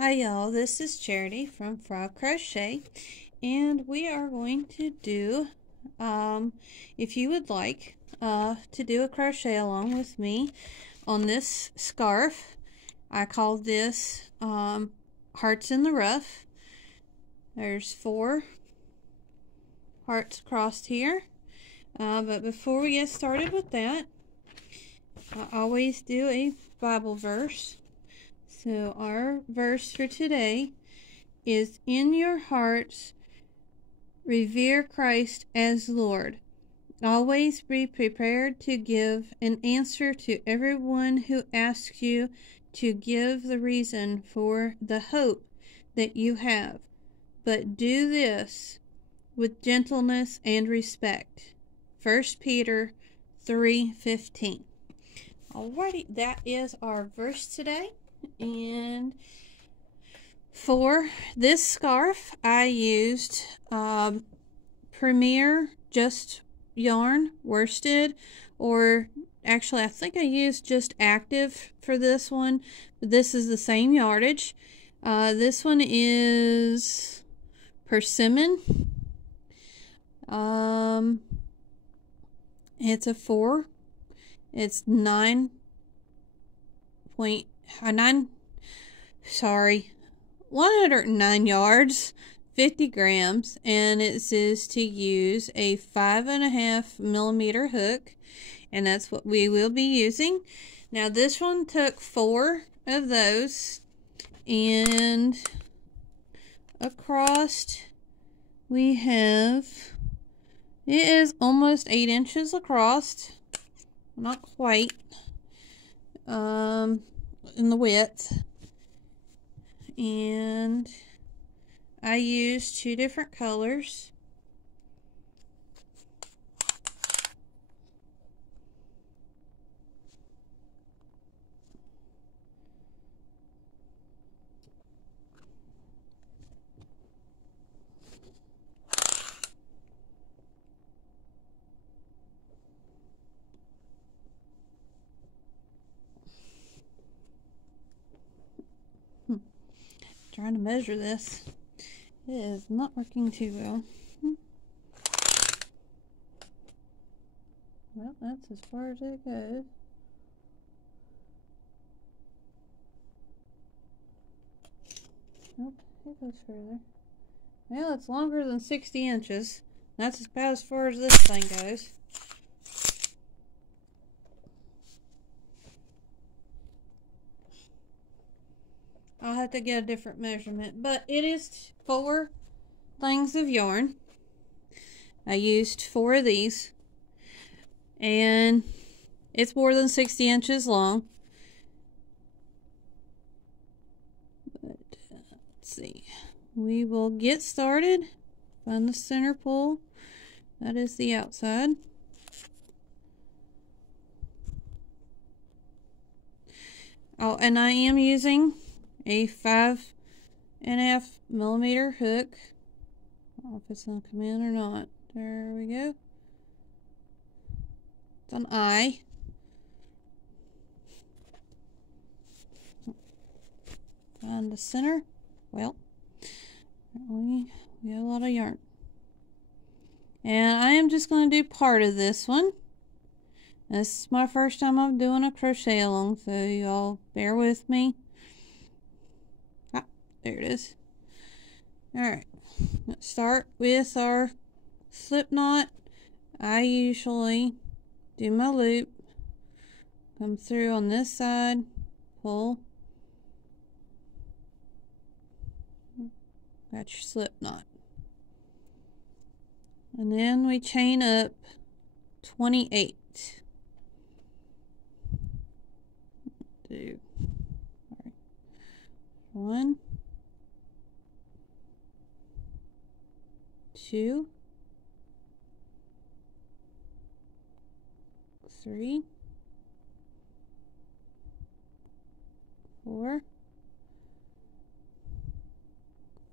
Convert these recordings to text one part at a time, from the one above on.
Hi y'all, this is Charity from F.R.O.G Crochet, and we are going to do, if you would like to do a crochet along with me on this scarf. I call this Hearts in the Ruff. There's 4 hearts crossed here, but before we get started with that, I always do a Bible verse. So our verse for today is, "In your hearts, revere Christ as Lord. Always be prepared to give an answer to everyone who asks you to give the reason for the hope that you have. But do this with gentleness and respect." 1 Peter 3:15. Alrighty, that is our verse today. And for this scarf, I used Premier Just Yarn worsted, or actually I think I used Just Active for this one, but this is the same yardage. This one is Persimmon. It's a 4. It's 109 yards, 50 grams, and it says to use a 5.5mm hook, and that's what we will be using. Now this one took 4 of those, and across we have, it is almost 8 inches across, not quite, in the width. And I used 2 different colors. Trying to measure this. It is not working too well. Well, that's as far as it goes. Nope, it goes further. Well, it's longer than 60 inches. That's about as far as this thing goes. I'll have to get a different measurement, but it is 4 things of yarn. I used 4 of these, and it's more than 60 inches long. But let's see. We will get started. Find the center pole. That is the outside. Oh, and I am using a 5.5mm hook. I don't know if it's going to come in or not. There we go. It's an eye. Find the center. Well, we got a lot of yarn. And I am just going to do part of this one. This is my first time I'm doing a crochet along, so y'all bear with me. Ah, there it is. Alright, let's start with our slip knot. I usually do my loop, come through on this side, pull. That's your slip knot. And then we chain up 28. 1, 2, 3, 4,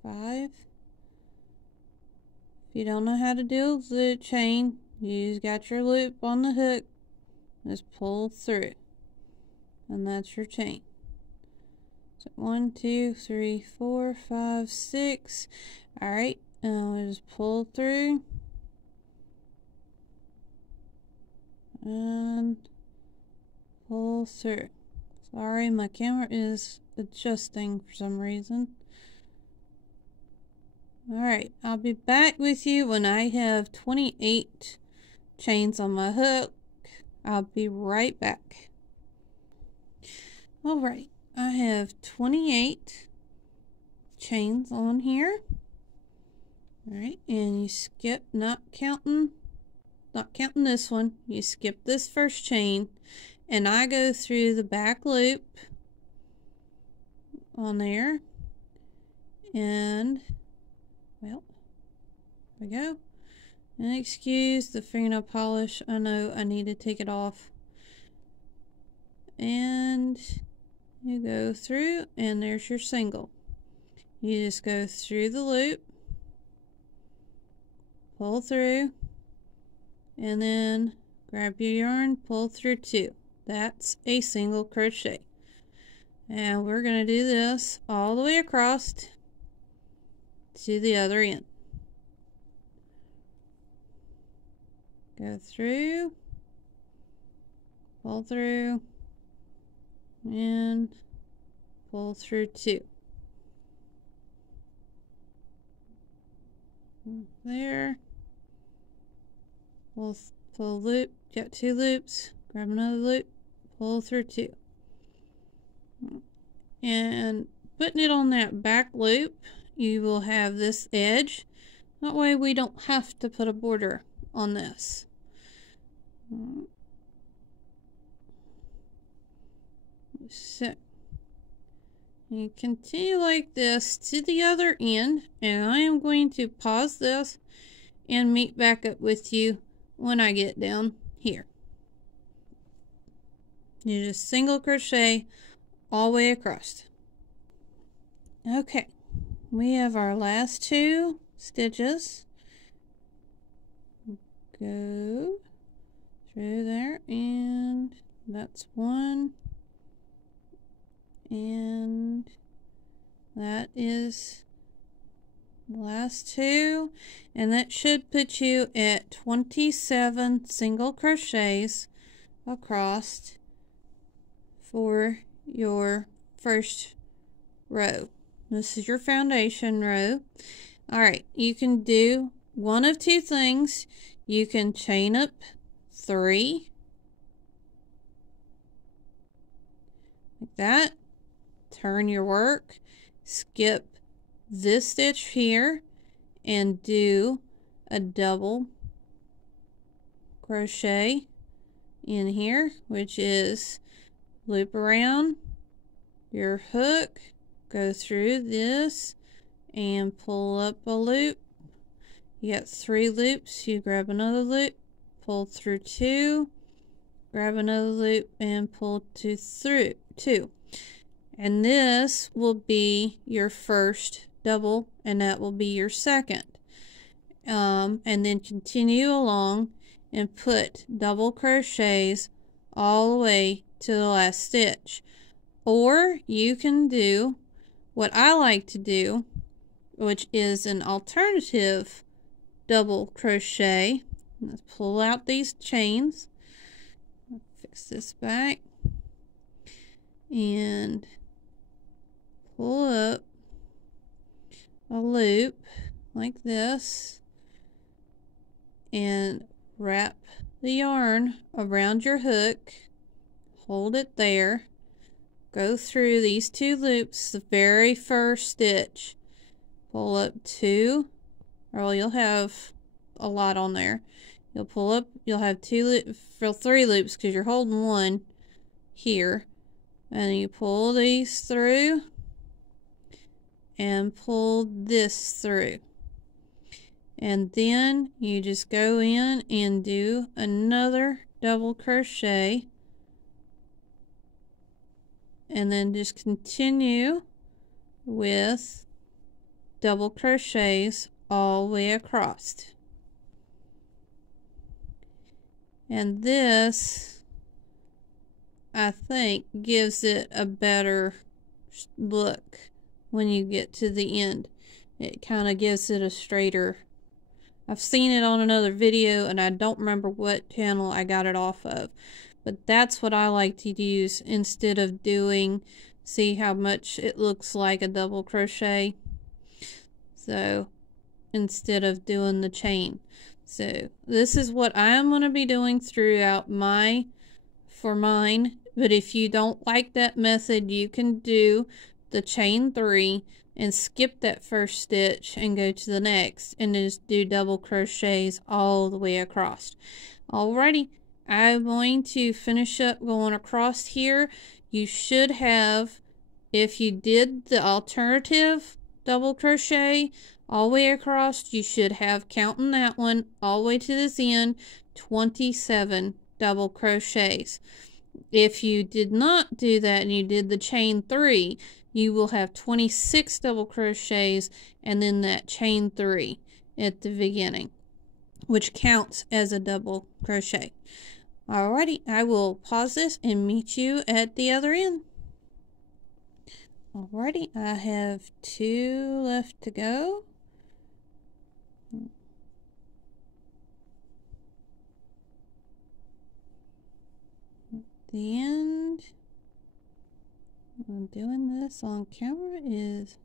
5. If you don't know how to do the chain, you got your loop on the hook, just pull through, and that's your chain. So 1, 2, 3, 4, 5, 6. All right, we'll just pull through and pull through. Sorry, my camera is adjusting for some reason. All right, I'll be back with you when I have 28 chains on my hook. I'll be right back. All right, I have 28 chains on here. All right, and you skip, not counting this one. You skip this first chain, and I go through the back loop on there, and well, there we go. And excuse the fingernail polish. I know I need to take it off. And you go through, and there's your single. You just go through the loop, pull through, and then grab your yarn, pull through 2. That's a single crochet. And we're going to do this all the way across to the other end. Go through, pull through, and pull through 2. There. Pull a loop, got 2 loops, grab another loop, pull through 2. And putting it on that back loop, you will have this edge. That way we don't have to put a border on this. So you continue like this to the other end, and I am going to pause this and meet back up with you when I get down here. You just single crochet all the way across. Okay, we have our last 2 stitches. Go through there, and that's 1, and that is the last 2, and that should put you at 27 single crochets across for your first row. This is your foundation row. All right, you can do one of 2 things. You can chain up 3 like that, turn your work, skip this stitch here, and do a double crochet in here, which is loop around your hook, go through this, and pull up a loop. You got 3 loops, you grab another loop, pull through 2, grab another loop, and pull through 2. And this will be your first double, and that will be your second. And then continue along and put double crochets all the way to the last stitch. Or you can do what I like to do, which is an alternative double crochet. Let's pull out these chains. Fix this back. And pull up a loop like this. And wrap the yarn around your hook. Hold it there. Go through these 2 loops, the very first stitch. Pull up 2, or you'll have a lot on there. You'll pull up, you'll have 3 loops because you're holding 1 here. And you pull these through and pull this through. And then you just go in and do another double crochet. And then just continue with double crochets all the way across. And this, I think, gives it a better look when you get to the end. It kind of gives it a straighter. I've seen it on another video and I don't remember what channel I got it off of. But that's what I like to use instead of doing, see how much it looks like a double crochet. So instead of doing the chain. So this is what I'm going to be doing throughout for mine. But if you don't like that method, you can do the chain 3 and skip that first stitch and go to the next and just do double crochets all the way across. Alrighty, I'm going to finish up going across here. You should have, if you did the alternative double crochet all the way across, you should have, counting that one all the way to this end, 27 double crochets. If you did not do that and you did the chain 3, you will have 26 double crochets and then that chain 3 at the beginning, which counts as a double crochet. Alrighty, I will pause this and meet you at the other end. Alrighty, I have 2 left to go. The end. I'm doing this on camera is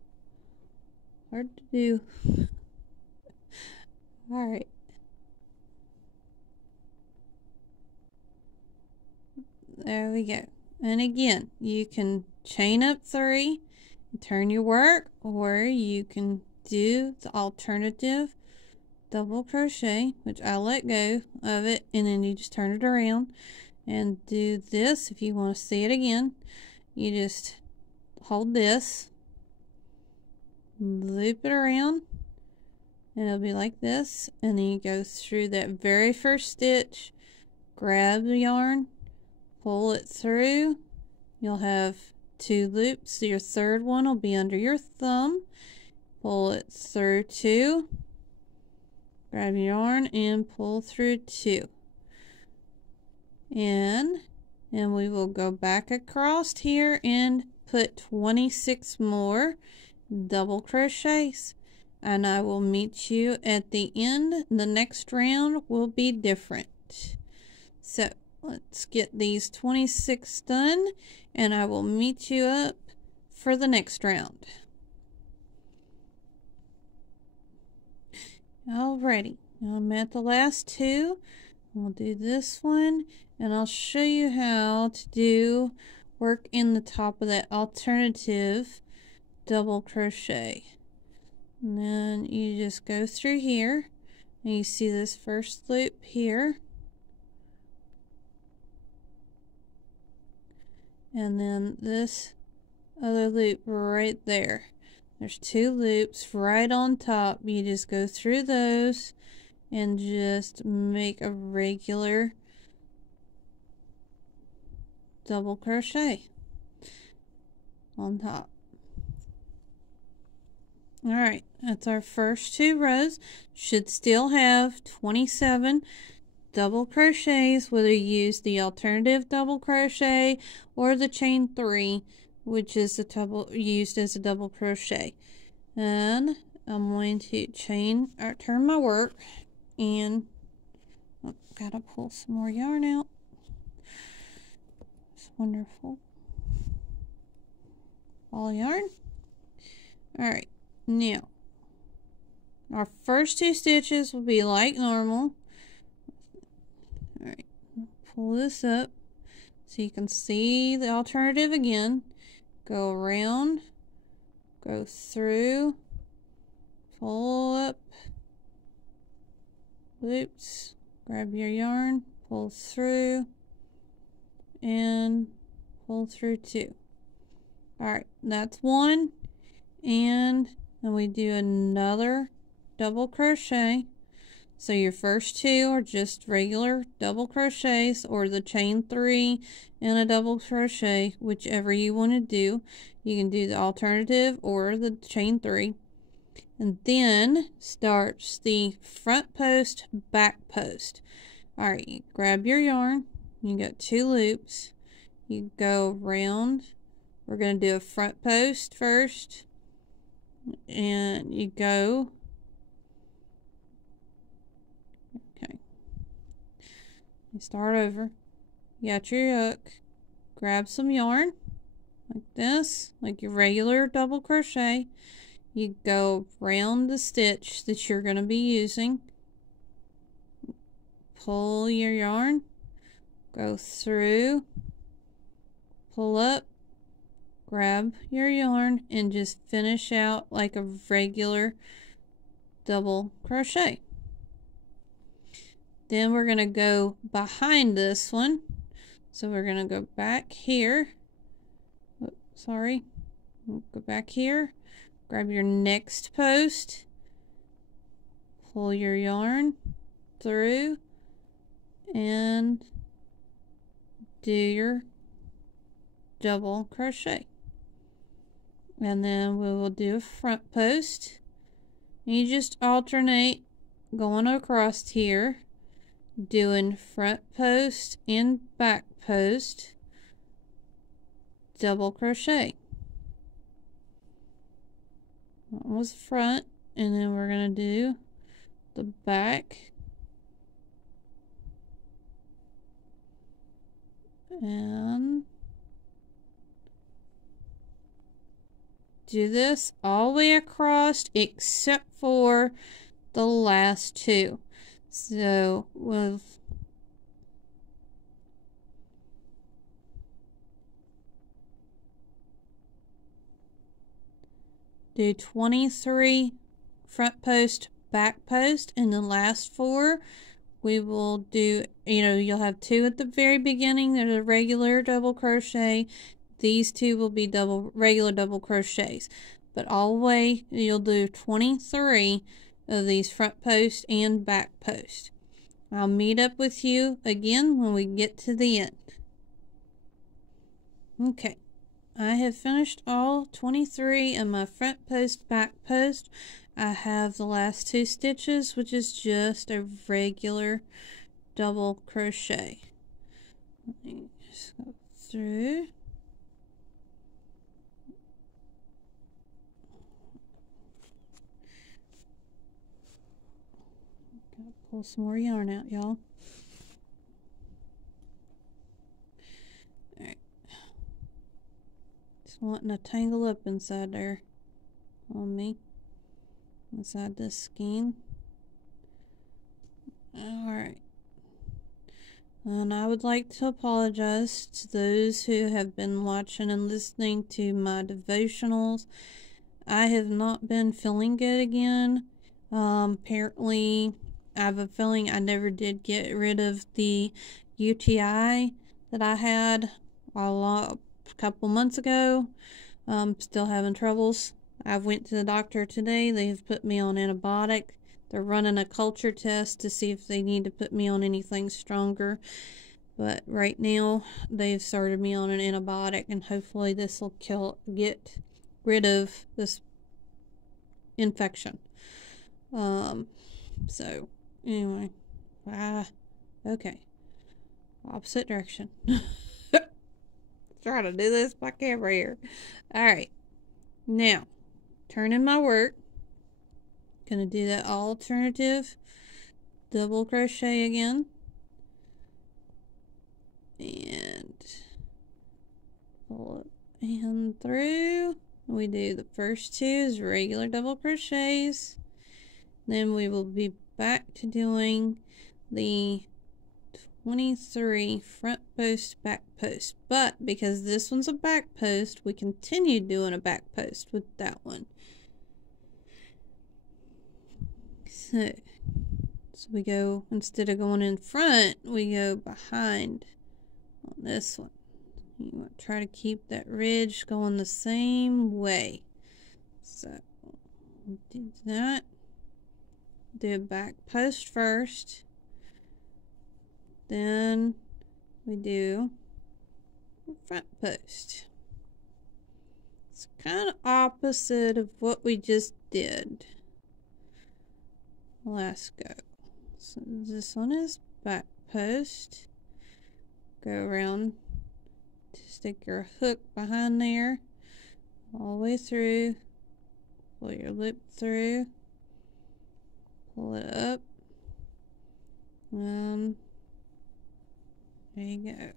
hard to do. Alright. There we go. And again, you can chain up 3 and turn your work, or you can do the alternative double crochet, which I let go of it, and then you just turn it around and do this. If you want to see it again, you just hold this, loop it around, and it'll be like this, and then you go through that very first stitch, grab the yarn, pull it through. You'll have 2 loops. Your third one will be under your thumb. Pull it through 2, grab your yarn and pull through 2, and we will go back across here and put 26 more double crochets, and I will meet you at the end. The next round will be different. So let's get these 26 done, and I will meet you up for the next round. Alrighty, I'm at the last 2. We'll do this one, and I'll show you how to work in the top of that alternative double crochet. And then you just go through here, and you see this first loop here. And then this other loop right there. There's 2 loops right on top. You just go through those and just make a regular double crochet on top. Alright, that's our first 2 rows. Should still have 27 double crochets, whether you use the alternative double crochet or the chain 3, which is the double used as a double crochet. And I'm going to turn my work, and gotta pull some more yarn out. It's wonderful. Ball yarn. Alright, now our first 2 stitches will be like normal. Alright, pull this up so you can see the alternative again. Go around, go through, pull up, loops, grab your yarn, pull through, and pull through 2. Alright, that's 1, and then we do another double crochet. So your first 2 are just regular double crochets, or the chain 3 and a double crochet, whichever you want to do. You can do the alternative or the chain 3. And then starts the front post, back post. Alright, you grab your yarn, you got 2 loops, you go around we're going to do a front post first, and you go, okay, you start over, you got your hook, grab some yarn like this, like your regular double crochet, you go around the stitch that you're going to be using, pull your yarn, go through, pull up, grab your yarn, and just finish out like a regular double crochet. Then we're going to go behind this one. So we're going to go back here. Oops, sorry. Go back here. Grab your next post. Pull your yarn through and do your double crochet. And then we will do a front post. You just alternate going across here, doing front post and back post, double crochet. That was front, and then we're going to do the back, and do this all the way across except for the last two. So we'll do 23 front post, back post, and the last 4 we will do, you'll have 2 at the very beginning. There's a regular double crochet. These 2 will be regular double crochets. But all the way, you'll do 23 of these front post and back post. I'll meet up with you again when we get to the end. Okay, I have finished all 23 of my front post, back post. I have the last 2 stitches, which is just a regular double crochet. Let me just go through. Gotta pull some more yarn out, y'all. Alright. Just wanting to tangle up inside there on me. Inside this skein. Alright. And I would like to apologize to those who have been watching and listening to my devotionals. I have not been feeling good again. Apparently, I have a feeling I never did get rid of the UTI that I had a couple months ago. Still having troubles. I went to the doctor today. They have put me on antibiotic. They're running a culture test to see if they need to put me on anything stronger. But right now, they've started me on an antibiotic, and hopefully this will get rid of this infection. So, anyway. Okay. Opposite direction. Try to do this by camera here. Alright. Now, turning my work. Gonna do that alternative double crochet again. And pull up and through. We do the first 2 as regular double crochets. Then we will be back to doing the 23 front post, back post. But because this one's a back post, we continue doing a back post with that one. So we go, instead of going in front, we go behind on this one. You want to try to keep that ridge going the same way. So, do that. Do a back post first. Then we do front post. It's kind of opposite of what we just did. Let's go. So this one is back post. Go around stick your hook behind there all the way through, pull your loop through, pull it up, there you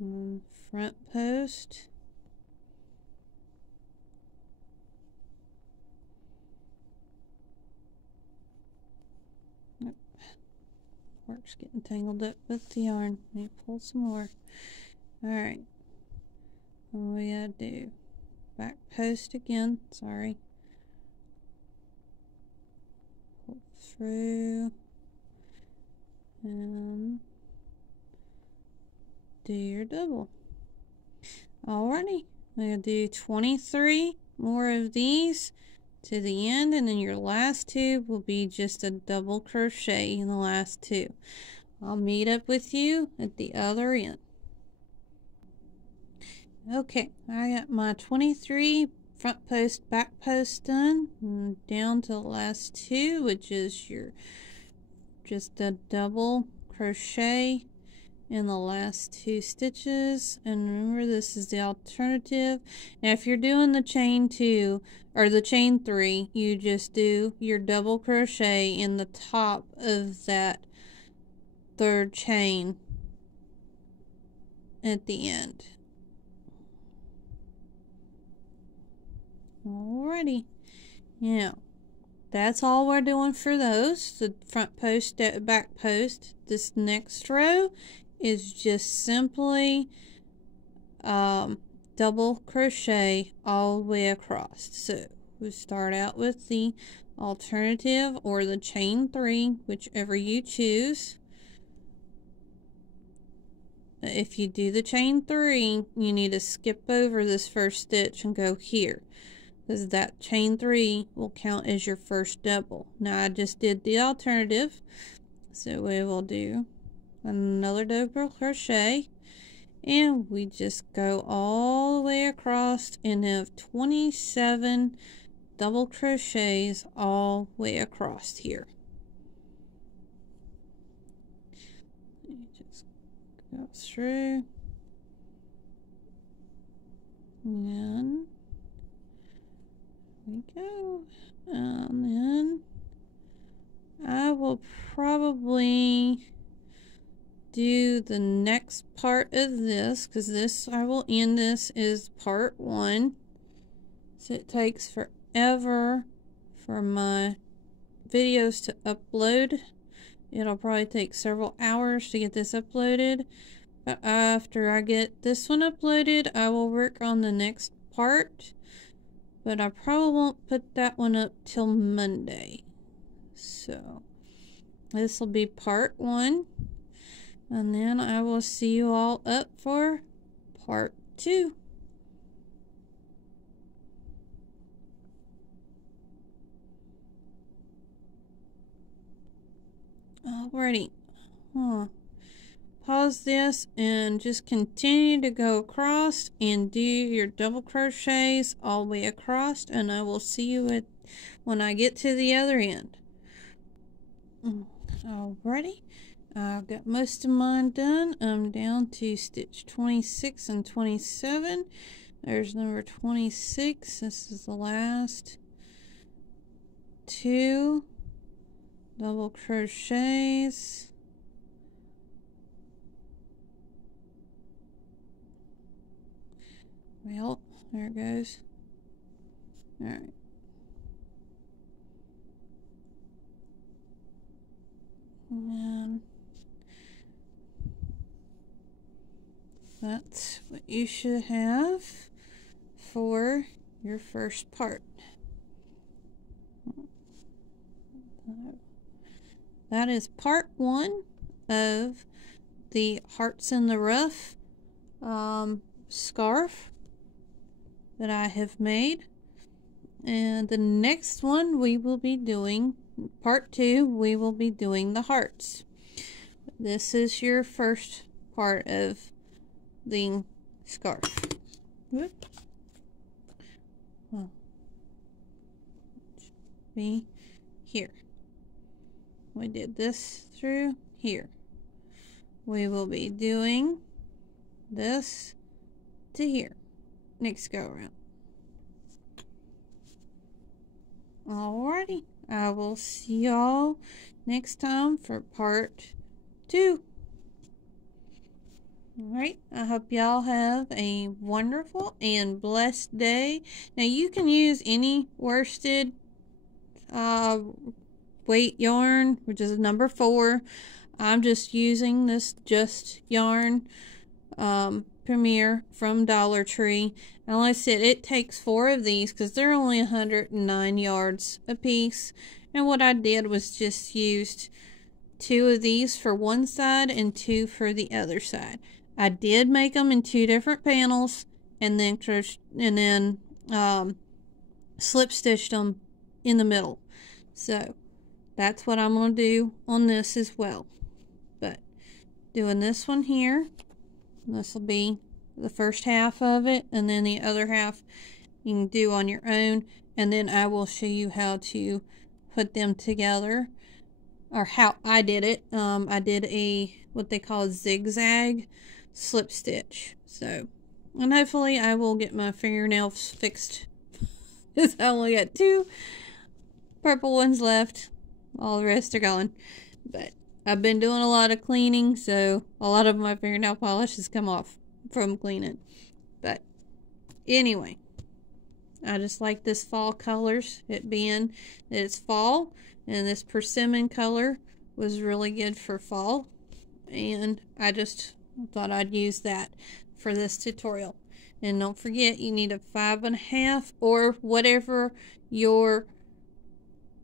go. Front post, work's getting tangled up with the yarn. Let me pull some more. Alright, what we gotta do, back post again, sorry, pull through and do your double. Alrighty, I'm gonna do 23 more of these to the end, and then your last two will be just a double crochet in the last two. I'll meet up with you at the other end. Okay, I got my 23 front post, back post done, and down to the last two, which is your just a double crochet in the last two stitches. And remember, this is the alternative. Now if you're doing the chain 2 or the chain 3, you just do your double crochet in the top of that third chain at the end. Alrighty, now that's all we're doing for those, the front post, back post. This next row is just simply double crochet all the way across. So we start out with the alternative or the chain 3, whichever you choose. If you do the chain 3, you need to skip over this first stitch and go here, because that chain 3 will count as your first double. Now I just did the alternative, so we will do another double crochet, and we just go all the way across and have 27 double crochets all the way across here. You just go through, and we go, and then I will probably do the next part of this, because this, I will end this as part 1, so it takes forever for my videos to upload. It'll probably take several hours to get this uploaded, but after I get this one uploaded, I will work on the next part, but I probably won't put that one up till Monday. So this will be part 1, and then I will see you all up for part 2. Alrighty, pause this and just continue to go across and do your double crochets all the way across, and I will see you when I get to the other end. Alrighty, I've got most of mine done. I'm down to stitch 26 and 27. There's number 26. This is the last 2 double crochets. Well, there it goes. Alright. And that's what you should have for your first part. That is part 1 of the Hearts in the Ruff scarf that I have made. And the next one we will be doing, part 2, we will be doing the hearts. This is your first part of the scarf. Whoop. Well, be here. We did this through here. We will be doing this to here next go around. Alrighty, I will see y'all next time for part 2. Alright, I hope y'all have a wonderful and blessed day. Now you can use any worsted weight yarn, which is number 4. I'm just using this Just Yarn Premier from Dollar Tree. And like I said, it takes 4 of these because they're only 109 yards a piece. And what I did was just used 2 of these for one side and 2 for the other side. I did make them in 2 different panels and then slip stitched them in the middle. So that's what I'm going to do on this as well. But doing this one here, this will be the first half of it, and then the other half you can do on your own, and then I will show you how to put them together, or how I did it. I did a what they call a zigzag slip stitch. So, and hopefully I will get my fingernails fixed because I only got 2 purple ones left. All the rest are gone. But I've been doing a lot of cleaning, so a lot of my fingernail polish has come off from cleaning. But anyway, I just like this fall colors, it being that it's fall, and this persimmon color was really good for fall, and I just thought I'd use that for this tutorial. And don't forget, you need a 5.5 or whatever your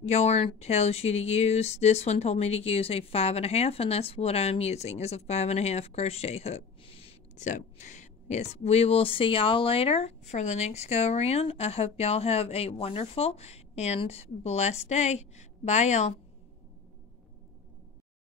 yarn tells you to use. This one told me to use a 5.5, and that's what I'm using, is a 5.5 crochet hook. So yes, we will see y'all later for the next go around. I hope y'all have a wonderful and blessed day. Bye y'all.